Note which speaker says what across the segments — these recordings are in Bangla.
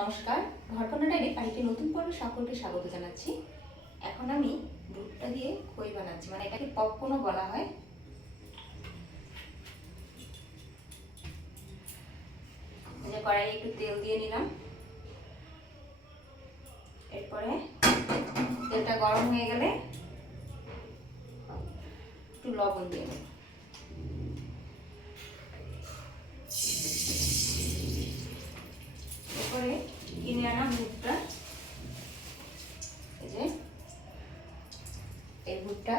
Speaker 1: নমস্কার। ঘরকন্যা ডায়েরি আরেকটি নতুন পর্বে সকলকে স্বাগত জানাচ্ছি। এখন আমি দুধটা দিয়ে খই বানাচ্ছি মানে এটাকে পপকর্নও বলা হয়। যে কড়াইয়ে একটু তেল দিয়ে নিলাম। এরপরে তেলটা গরম হয়ে গেলে একটু লবণ দিয়ে দেবো এরপরে কিনে আনা ভুট্টা এই যে ভুট্টা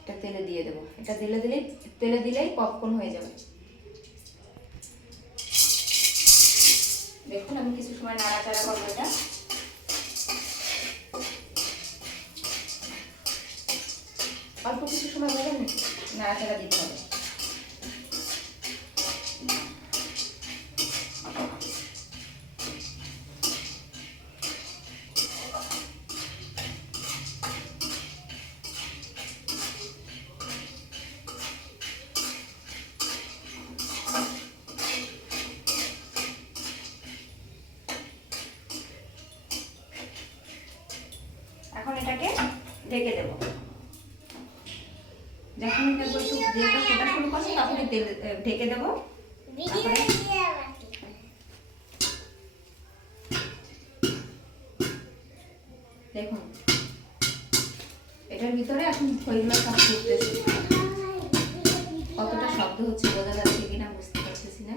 Speaker 1: এটা তেলে দিয়ে দেবো। এটা তেলে দিলেই তেলে দিলেই পপকর্ন হয়ে যাবে। দেখুন আমি কিছু সময় নাড়াচাড়া করব এটা। অল্প কিছু সময় নাড়াচাড়া দিতে হবে। ঢেকে দেবো। যখন দেখব একটু ফোটা শুরু তখনই ঢেকে দেবো। দেখুন, এটার ভিতরে এখন খইগুলো সব ফুটতেছে। কতটা শব্দ হচ্ছে, বোঝা যাচ্ছে কিনা, বুঝতে পারতেছি না।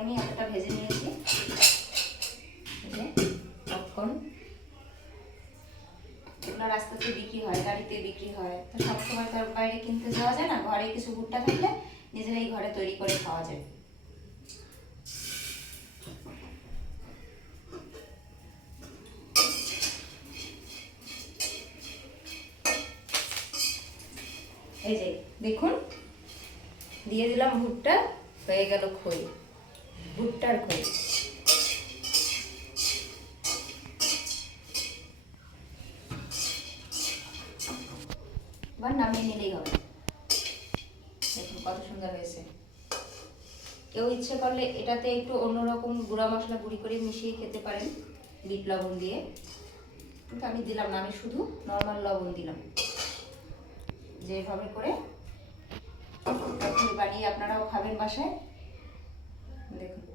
Speaker 1: আমি এতটা ভেজে নিয়েছি। রাস্তাতে বিক্রি হয়, গাড়িতে বিক্রি হয়। তো সবসময় তো বাইরে কিনতে যাওয়া যায় না, ঘরে কিছু ভুট্টা থাকলে নিজেরাই ঘরে তৈরি করে খাওয়া যায়। এই যে, দেখুন, দিয়ে দিলাম ভুট্টা, হয়ে গেল খই। ভুট্টার খই এবার নামিয়ে নিলেই হবে। দেখুন কত সুন্দর হয়েছে। কেউ ইচ্ছে করলে এটাতে একটু অন্যরকম গুঁড়া মশলা গুঁড়ি করে মিশিয়ে খেতে পারেন, বিট লবণ দিয়ে। কিন্তু আমি দিলাম না, আমি শুধু নর্মাল লবণ দিলাম। যেভাবে করে বানিয়ে আপনারাও খাবেন বাসায়। দেখুন